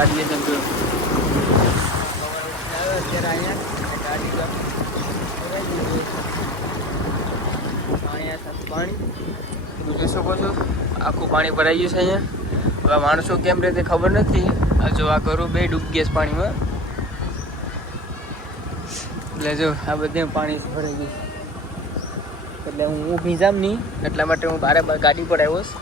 ગાડી સમજો અત્યારે અહીંયા ગાડી અહીંયા પાણી તમે જોઈ શકો છો, આખું પાણી ભરાઈ ગયું છે અહીંયા. હવે માણસો કેમ રીતે ખબર નથી. આ જો આ કરું બે ડૂબ ગયા પાણીમાં, એટલે જો આ બધે પાણી ભરાઈ ગયું. એટલે હું ભીજામ નહીં, એટલા માટે હું બારે ગાડી પર આવ્યો છું.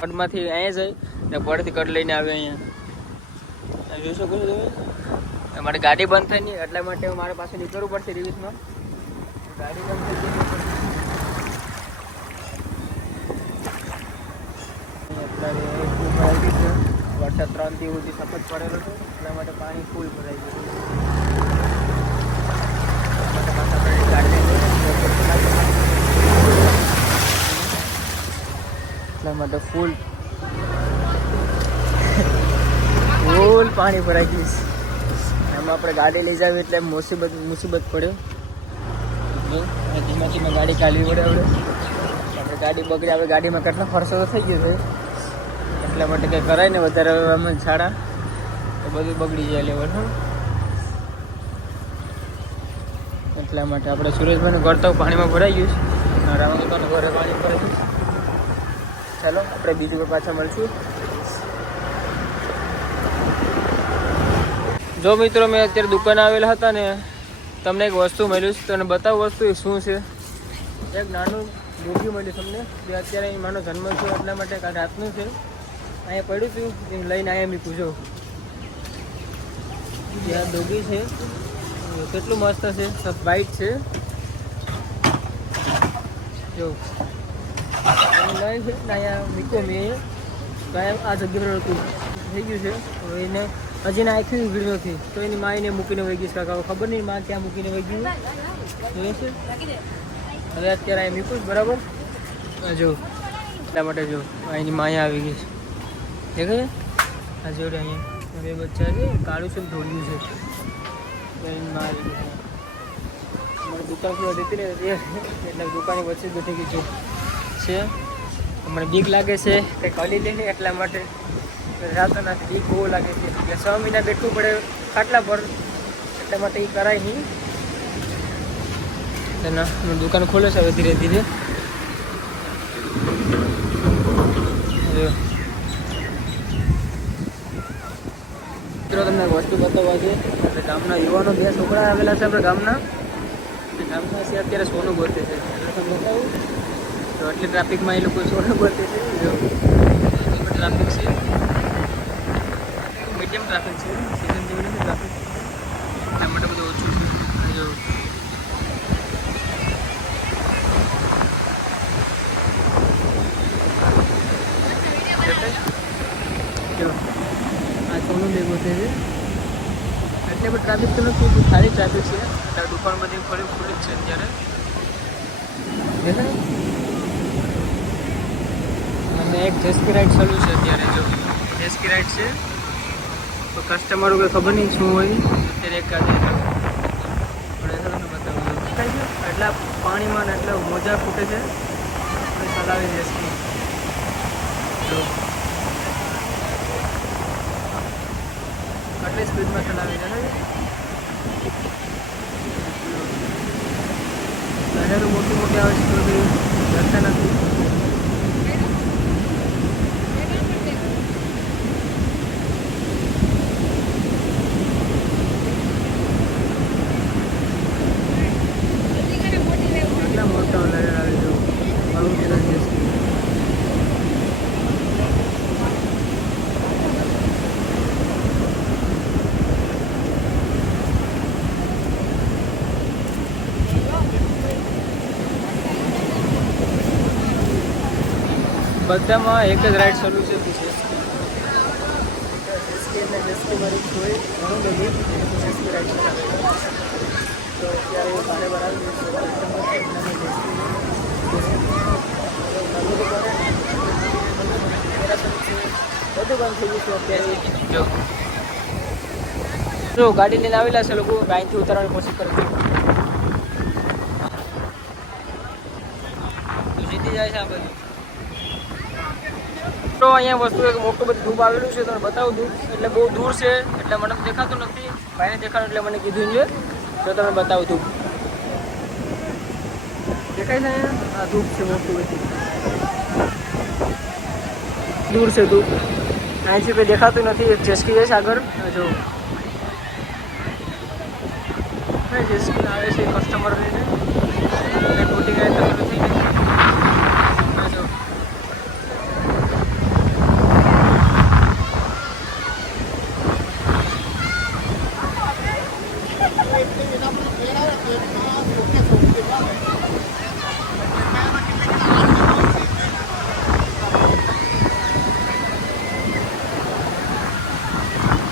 પડમાંથી અહીંયા જાય ને પડથી કટ લઈને આવ્યો અહીંયા. જોઈ શકો છો તમે, મારી ગાડી બંધ થઈ નહીં એટલા માટે મારે પાસે નીકળવું પડશે રિવિઝમાં. ગાડી બંધ થઈ ગઈ અત્યારે ફૂલ ભરાઈ ગયું છે. વરસાદ 3 દિવસ સુધી સખત પડેલો છે, એટલા માટે પાણી ફૂલ ભરાઈ ગયું છે. એટલા માટે ફૂલ પાણી ભરાઈ ગયું છે. એમાં આપણે ગાડી લઈ જાવી એટલે મુસીબત પડ્યો. ધીમે ધીમે ગાડી ચાલવી પડે. આપણે ગાડી બગડી, આપણે ગાડીમાં કેટલા ખર્ચો તો થઈ ગયો છે, એટલા માટે કંઈ કરાય ને વધારે અમે છાડા તો બધું બગડી જાય લેવલ. એટલા માટે આપણે સુરેશભાઈનું ઘર તો પાણીમાં ભરાઈ ગયું છે, રામદુકાનનું ઘરે પાણી ભરાઈ ગયું છે. ચાલો આપણે બીજું પર પાછા મળશું. જો મિત્રો, મેં અત્યારે દુકાને આવેલા હતા ને, તમને એક વસ્તુ મળ્યું છે, તને બતાવું વસ્તુ એ શું છે. એક નાનું ડોગી મળ્યું તમને, જે અત્યારે અહીં માનો જન્મ છે એટલા માટે કાલ રાતનું છે. અહીંયા પડ્યું હતું, એ લઈને અહીંયા મેં પૂછો. ત્યાં ડોગી છે, કેટલું મસ્ત છે, સબ વાઈટ છે. જો લઈ છે ને અહીંયા મીકો મેં આ જગ્યા પર હતું થઈ ગયું છે. હવે એને હજી ને આખી ઉઘડી નથી, તો એની માં એને મૂકીને વહી ગઈ. કાકા ખબર નહીં માં ક્યાં મૂકીને વહી ગયું જોઈએ છે. હવે અત્યારે અહીં મૂકું બરાબર. જો એટલા માટે જો એની માં અહીંયા આવી ગઈ છે, દેખાય આ જોડે અહીંયા બે બચ્ચા છે, કાળું છે ધોળ્યું છે. એની માં આવી ગઈ છે. અમારી દુકાન ખુલ્લા દેતી ને એટલે દુકાનની વચ્ચે બેઠી ગઈ છે. મને બીક લાગે છે કંઈક હલી લઈને, એટલા માટે રાતો નથી. બીક બહુ લાગે છે, એટલે 6 મહિના બેઠવું પડે ખાટલા પર, એટલા માટે એ કરાય નહીં. ના દુકાન ખોલે છે હવે ધીરે ધીરે. મિત્રો તમને વસ્તુ બતાવવા છે. એટલે ગામના યુવાનો 2 છોકરા આવેલા છે આપણે ગામના છે. અત્યારે સોનું ગોતે છે, એટલે તમને બતાવું. તો એટલી ટ્રાફિકમાં એ લોકો સોનું ગોતે છે. જો ટ્રાફિક છે, મીડિયમ ટ્રાફિક છે, સીઝન જેવી નથી ટ્રાફિક, એટલા માટે બધું ઓછું છે. જો આ સોનું બે ગોતે છે. એટલે પણ ટ્રાફિક તો નથી, સારી ટ્રાફિક છે. એટલે દુકાન બધી ખુલ્લી જ છે અત્યારે. અને એક જેસ્કી રાઇડ ચાલુ છે અત્યારે. જો જેસ્કી રાઇડ છે, તો કસ્ટમરો કંઈ ખબર નહીં શું હોય. અત્યારે એક ગાડી બતાવું એટલા પાણીમાં ને એટલા મોજા ફૂટે છે. ચલાવી જેસ્કી તો કેટલી સ્પીડમાં ચલાવી છે. લહેરો મોટી મોટી આવે છે તો જતા નથી. કેટલા મોટા લહેર આવે છે, આવું છે. બધામાં એક જ રાઈડ ચાલુ છે. જેસ્કી મારી જોઈ ઘણું બધું જેસ્કી રાઈડ ચાલે તો અત્યારે બારે બાર આવી બધું બંધ થઈ ગયું છે અત્યારે. જો ગાડી લઈને આવેલા છે લોકો, અહીંથી ઉતારવાની કોશિશ કરે છે. જીતી જાય છે આ બધું. તો મિત્રો અહીંયા વસ્તુ એક મોટું બધું ધૂપ આવેલું છે, તમને બતાવું દઉં. એટલે બહુ દૂર છે, એટલે મને દેખાતું નથી. ભાઈને દેખાડું એટલે મને કીધું છે, તો તમે બતાવું ધૂપ દેખાય છે અહીંયા. આ ધૂપ છે મોટું બધું, દૂર છે ધૂપ. અહીંથી કંઈ દેખાતું નથી. એક જેસકી છે આગળ, જો જેસકી આવે છે કસ્ટમર લઈને. બોટિંગ આવી તો થઈ ગઈ. જો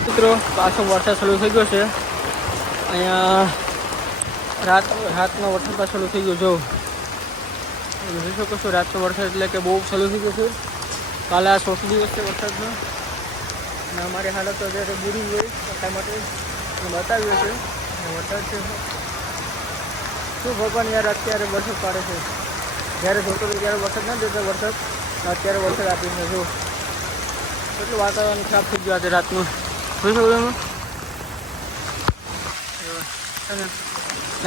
મિત્રો પાછો વરસાદ ચાલુ થઈ ગયો છે અહીંયા. રાતનો વરસાદ પાછો ચાલુ થઈ ગયો. જો જોઈ શકો છો, રાતનો વરસાદ એટલે કે બહુ ચાલુ થઈ ગયો છે. કાલે આ 6 દિવસ છે વરસાદનો, અને અમારી હાલત તો અત્યારે બુરી હોય એટલા માટે બતાવ્યું છે. વરસાદ છે શું ભગવાન યાર, અત્યારે વરસાદ પાડે છે. જ્યારે જોતો હતો ત્યારે વરસાદ ના દેતો વરસાદ, અત્યારે વરસાદ આપીને જો એટલું વાતાવરણ ખરાબ થઈ ગયું આજે રાતનું. જોઈ શકો તમે.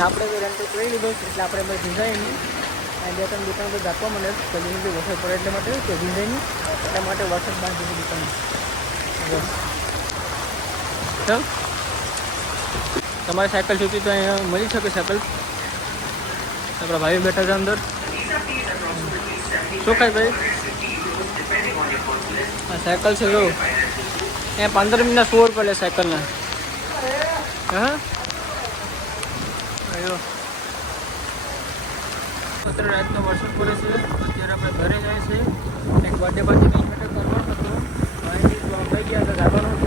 આપણે તો રેન્ટ લઈ લીધો એટલે આપણે ભાઈ ભીંજાય નહીં. અને 2-3 દુકાન તો આપવા મળે તો જેની વરસાદ પડે એટલા માટે કે ભીંજાય નહીં, એટલા માટે વરસાદ બાંધી દુકાન. ચાલ તમારી સાયકલ જોઈતી તો અહીંયા મળી શકે સાયકલ. આપણા ભાઈ બેઠા છે અંદર. શું ખાય ભાઈ? આ સાયકલ છે જો, અહીંયા 15 મિનિટના 100 રૂપિયા લે સાયકલના. હા અત્યારે રાતનો વરસાદ પડે છે. અત્યારે આપણે ઘરે જાય છે. એક બર્થડે પાર્ટી કંઈ માટે કરવાનો હતો, થઈ ગયા તો જવાનું હતું.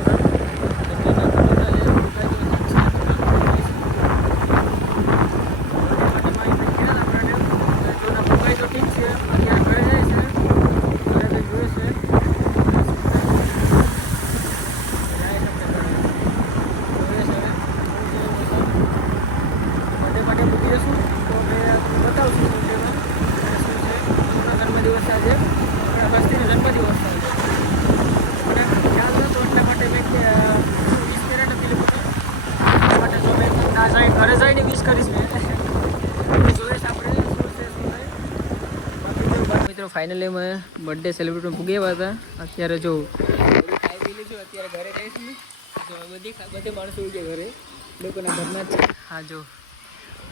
ઘરે જઈને વિશ કરીશ મિત્રો. ફાઇનલી અમે બર્થડે સેલિબ્રેટ પૂગ્યા હતા. અત્યારે જો ખાઈ પી લીધું, અત્યારે ઘરે જઈશું. જો બધી માણસો ઉઈ ગયા ઘરે, લોકોના ઘરના જ. હા જો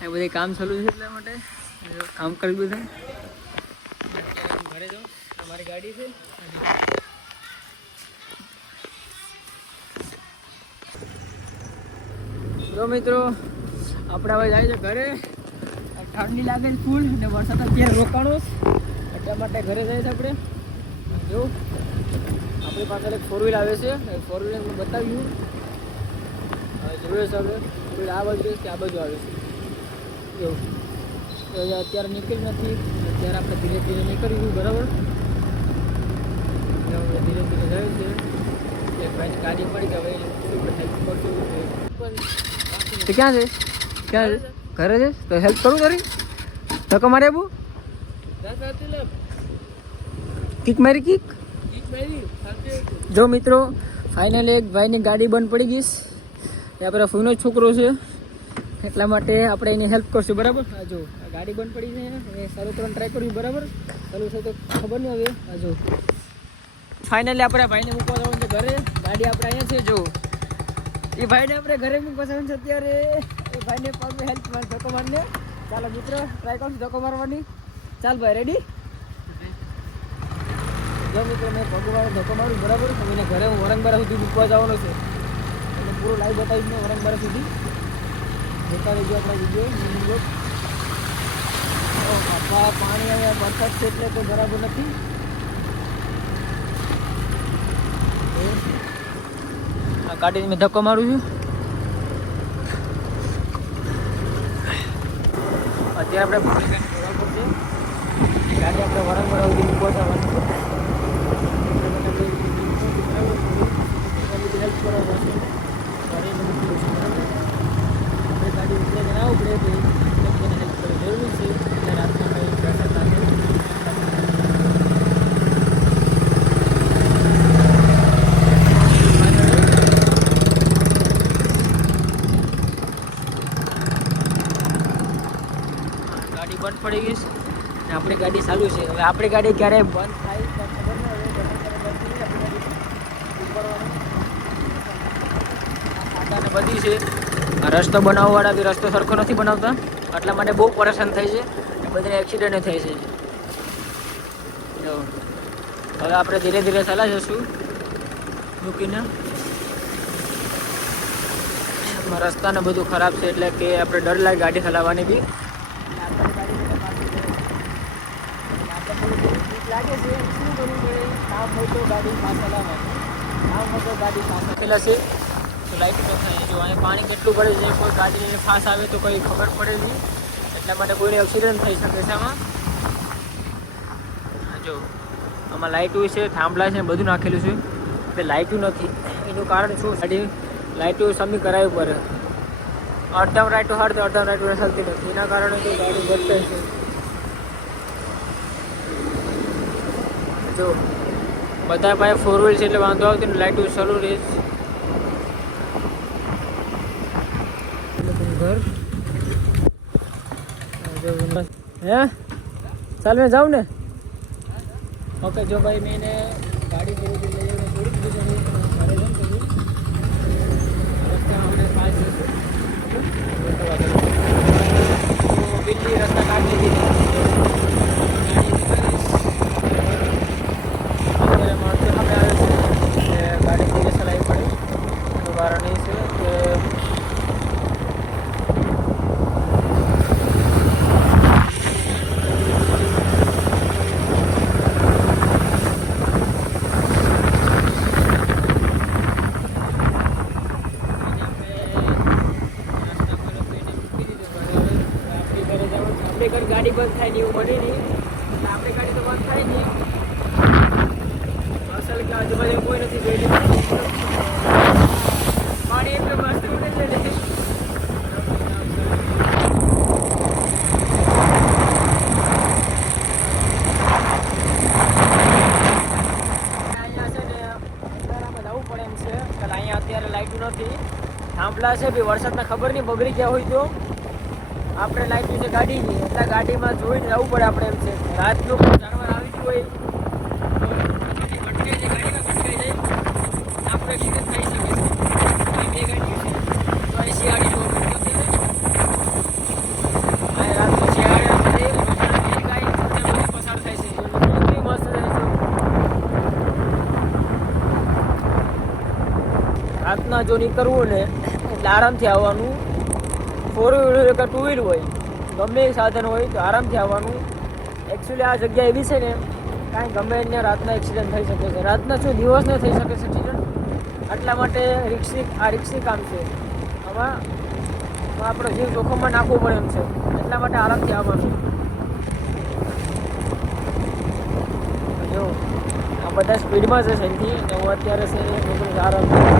એ બધી કામ ચાલુ છે એટલા માટે કામ કરી બધા. અત્યારે ઘરે જાઉં, અમારી ગાડી છે. જો મિત્રો આપણે હવે જાય છે ઘરે. ઠંડી લાગે છે ફૂલ, અને વરસાદ અત્યારે રોકાણો એટલા માટે ઘરે જાય છે આપણે. જો આપણી પાછળ એક 4 વ્હીલ આવે છે, એ 4 વ્હીલ બતાવ્યું. હવે જોઈએ છે આપણે 4 વ્હીલ આ બાજુ કે આ બાજુ આવે છે. જો અત્યારે નીકળી નથી, અત્યારે આપણે ધીરે ધીરે નીકળીશું. બરાબર, ધીરે ધીરે જાય છે. એક ભાઈની ગાડી પડી કે હવે હેલ્પ કરશું. તો ક્યાં છે? ક્યાં છે? ઘરે છે તો હેલ્પ કરું તારી? ધક્કો મારી આપું? કિક મારી કિક. જો મિત્રો ફાઇનલી એક ભાઈની ગાડી બંધ પડી ગઈ. એ આપણા ફૂઈનો છોકરો છે એટલા માટે આપણે એને હેલ્પ કરશું. બરાબર, આ જો આ ગાડી બંધ પડી છે, એ સારું કરવાનું ટ્રાય કર્યું. બરાબર, ચાલુ છે તો ખબર નહીં હવે. આ જો ફાઇનલી આપણે ભાઈને મૂકવા જવાનું છે ઘરે. ગાડી આપણે અહીંયા છે. જો એ ભાઈને આપણે ઘરે મૂકવા જવાનું છે અત્યારે. એ ભાઈને પગ હેલ્પ ધક્કો મારીને. ચાલો મિત્ર ટ્રાય કરશું ધક્કો મારવાની. ચાલ ભાઈ રેડી? જો મિત્રો મેં પગવાળો ધક્કો મારું. બરાબર, એને ઘરે હું વરંગબારા સુધી મૂકવા જવાનો છે. એટલે પૂરો લાઈવ બતાવીશ ને વરંગબારા સુધી. જોતા રહેજો આપણા વિડીયો. બાપા પાણી અહીંયા વરસાદ છે એટલે તો બરાબર નથી. આ ગાડીને મેં ધક્કો મારું છું. અત્યારે આપણે ગાડી આપણે વરંગબારા સુધી મૂકવા જવાનું છે. હેલ્પ કરવા માટે આપણે ગાડી ઉતરે ના ઉપડે તો એને હેલ્પ કરવી જરૂરી છે. એટલે રાતના કંઈ વરસાદ લાગે ગાડી ચાલુ છે. હવે આપણી ગાડી ક્યારે બંધ થાય ખબર ન હવે બધી છે. રસ્તો બનાવવાવાળા બી રસ્તો સરખો નથી બનાવતા, એટલા માટે બહુ પરેશાન થાય છે. બધાને એક્સિડન્ટ થાય છે. જો હવે આપણે ધીરે ધીરે ચાલા જશું મૂકીને. રસ્તાને બધું ખરાબ છે એટલે કે આપણે ડર લાગે ગાડી ચલાવવાની બી. લાગે છે શું કરવું પડે, કામ હોય તો ગાડી પાછળ લાવવાની, કામ હોય તો ગાડી પાછળ છે તો લાઈટ ન થાય. જો અહીંયા પાણી કેટલું પડે છે, કોઈ ગાડી લઈને ફાસ આવે તો કંઈ ખબર પડે નહીં, એટલા માટે કોઈને એક્સિડન્ટ થઈ શકે છે આમાં. જો આમાં લાઇટું છે, થાંભલા છે, બધું નાખેલું છે. એટલે લાઇટું નથી એનું કારણ શું, ગાડી લાઇટું સમી કરાવવી પડે. અડધામ લાઇટો હારતો અડધામ લાઇટો ચાલતી નથી, એના કારણે તો ગાડી ઘટે છે. જો બધા પાસે 4 વ્હીલ છે એટલે વાંધો આવતો ને, લાઇટો ચાલુ રહે છે. ઘર હે ચાલ મેં જાઉં ને. ઓકે જો ભાઈ મેં એને ગાડી લઈ જઈને થોડીક દીધી ઘરે જમ કર્યું રસ્તામાં આપણે પાસ જશું તો બીજી રસ્તા કાઢી દીધી. માણસો સામે આવે છે ગાડી ધીરે ચલાવવી પડે એનું કારણ એ છે કે ગાડી બંધ થાય નહીં એવું બને નહીં, આપણી ગાડી તો બંધ થાય નહીં. અસલ કે આજુબાજુ કોઈ નથી જોઈ પાણી એટલું મસ્ત ઉડે છે ને. અહીંયા છે ને અંધારામાં જવું પડે એમ છે, કારણ અહીંયા અત્યારે લાઇટું નથી, થાંભલા છે બી વરસાદના ખબર નહીં બગડી ગયા હોય તો આપણે લાઈટ છે ગાડીની, એટલે ગાડીમાં જોઈને જવું પડે આપણે એમ છે. રાતનું જાનવર આવી ગયું હોય તો ગાડીમાં ભટકાઈ જાય આપણો એક્સિડન્ટ થઈ શકે છે. બે ગાડીઓ છે તો અહીં શિયાળી જોવા મળતી અત્યારે રાતનું શિયાળે ગાય પસાર થાય છે. એટલી મસ્ત થાય છે રાતના જો નીકળવું ને એટલે આરામથી આવવાનું. 4 વ્હીલ કે 2 વ્હીલ હોય ગમે એ સાધન હોય તો આરામથી આવવાનું. એકચ્યુઅલી આ જગ્યા એવી છે ને કાંઈ ગમે એને રાતના એક્સિડન્ટ થઈ શકે છે. રાતના શું દિવસને થઈ શકે છે એક્સિડન્ટ, એટલા માટે રિસ્કી કામ છે. આમાં આપણો જીવ જોખમમાં નાખવું પડે એમ છે, એટલા માટે આરામથી આવવાનું. જો આ બધા સ્પીડમાં છે એનાથી હું અત્યારે છે આરામથી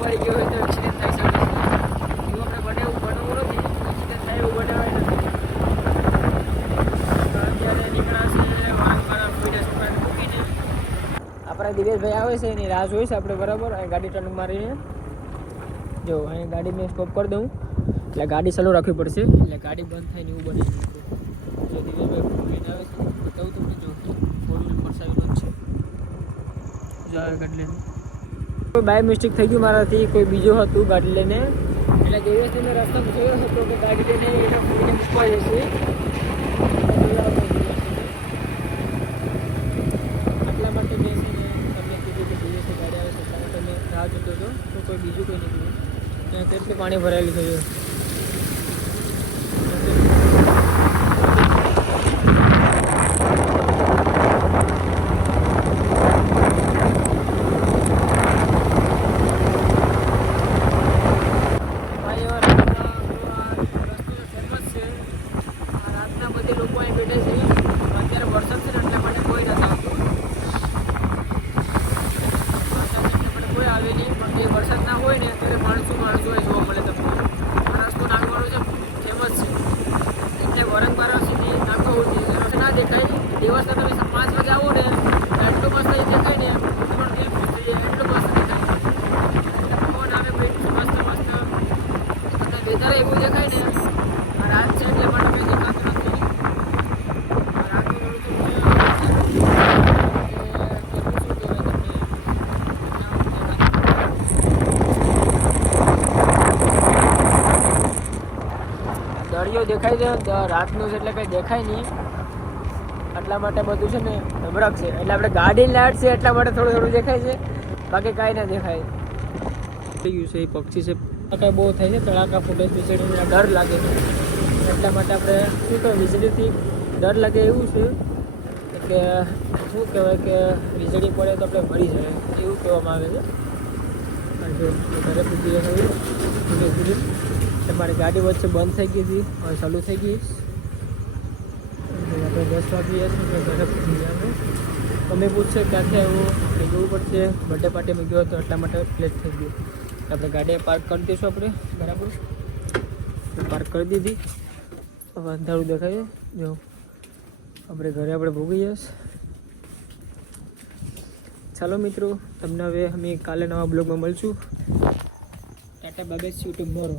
પડી ગયો હોય તો એક્સિડન્ટ થઈ શકે છે. એવું આપણે બનવું નથી, એક્સિડન્ટ થાય એવું બનાવાય નથી. અત્યારે નીકળાશે વારંવાર વિડીયો સ્પીડ મૂકીને આપણા દિવેશભાઈ આવે છે એની રાહ જોઈશ આપણે બરાબર. અહીં ગાડી ટર્ન મારીને જો અહીં ગાડી મેં સ્ટોપ કરી દઉં એટલે ગાડી ચાલુ રાખવી પડશે, એટલે ગાડી બંધ થાય ને એવું બની જો દિવેશભાઈ લઈને આવે છે બતાવું તમને. જો 4 વ્હીલ ફરસાવેલો જ છે, જો આવે ગાડી લઈને. કોઈ બાય મિસ્ટેક થઈ ગયું મારાથી, કોઈ બીજો હતું ગાડી લઈને, એટલે દિવસથી મેં રસ્તામાં જોયો હતો કે ગાડી લઈને એને ફોડીને મૂકવા જશે. એટલા માટે મેં છે ને તમને કીધું કે દિવસે ગાડી આવે છે એટલા માટે મેં રાહ જોતો હતો, તો કોઈ બીજું કોઈ નથી કીધું. ત્યાં કેટલું પાણી ભરાયેલું થયું. વરસાદ ના હોય ને તો માણસો જોવા મળે તમને. દેખાય છે, રાતનું છે એટલે કંઈ દેખાય નહીં, એટલા માટે બધું છે ને ધબરક છે. એટલે આપણે ગાડીની લાઇટ છે એટલા માટે થોડું થોડું દેખાય છે, બાકી કાંઈ ના દેખાય. થઈ ગયું છે એ પક્ષી છે, કાંઈ બહુ થાય છે તડાકા ફૂટે, વીજળીને ડર લાગે છે, એટલા માટે આપણે શું કહેવાય વીજળીથી ડર લાગે એવું છે કે શું કહેવાય કે વીજળી પડે તો આપણે મરી જાય એવું કહેવામાં આવે છે. જો ઘરે પૂછી જાય તમારી ગાડી વચ્ચે બંધ થઈ ગઈ હતી, હવે ચાલુ થઈ ગઈ. આપણે 10 વાગી જશે ઘરે પૂછી જાય. તમે પૂછશે ક્યાંથી આવ્યું એ જોવું પડશે. બર્થડે પાર્ટીમાં ગયો હતો એટલા માટે લેટ થઈ ગયું. આપણે ગાડી પાર્ક કરી દઈશું આપણે બરાબર, પાર્ક કરી દીધી. હવે અંધારું દેખાય જો આપણે ઘરે આપણે ભોગી જઈશ. ચાલો મિત્રો, તમને હવે અમે કાલે નવા બ્લોગમાં મળશું. Tata bye bye, C you tomorrow.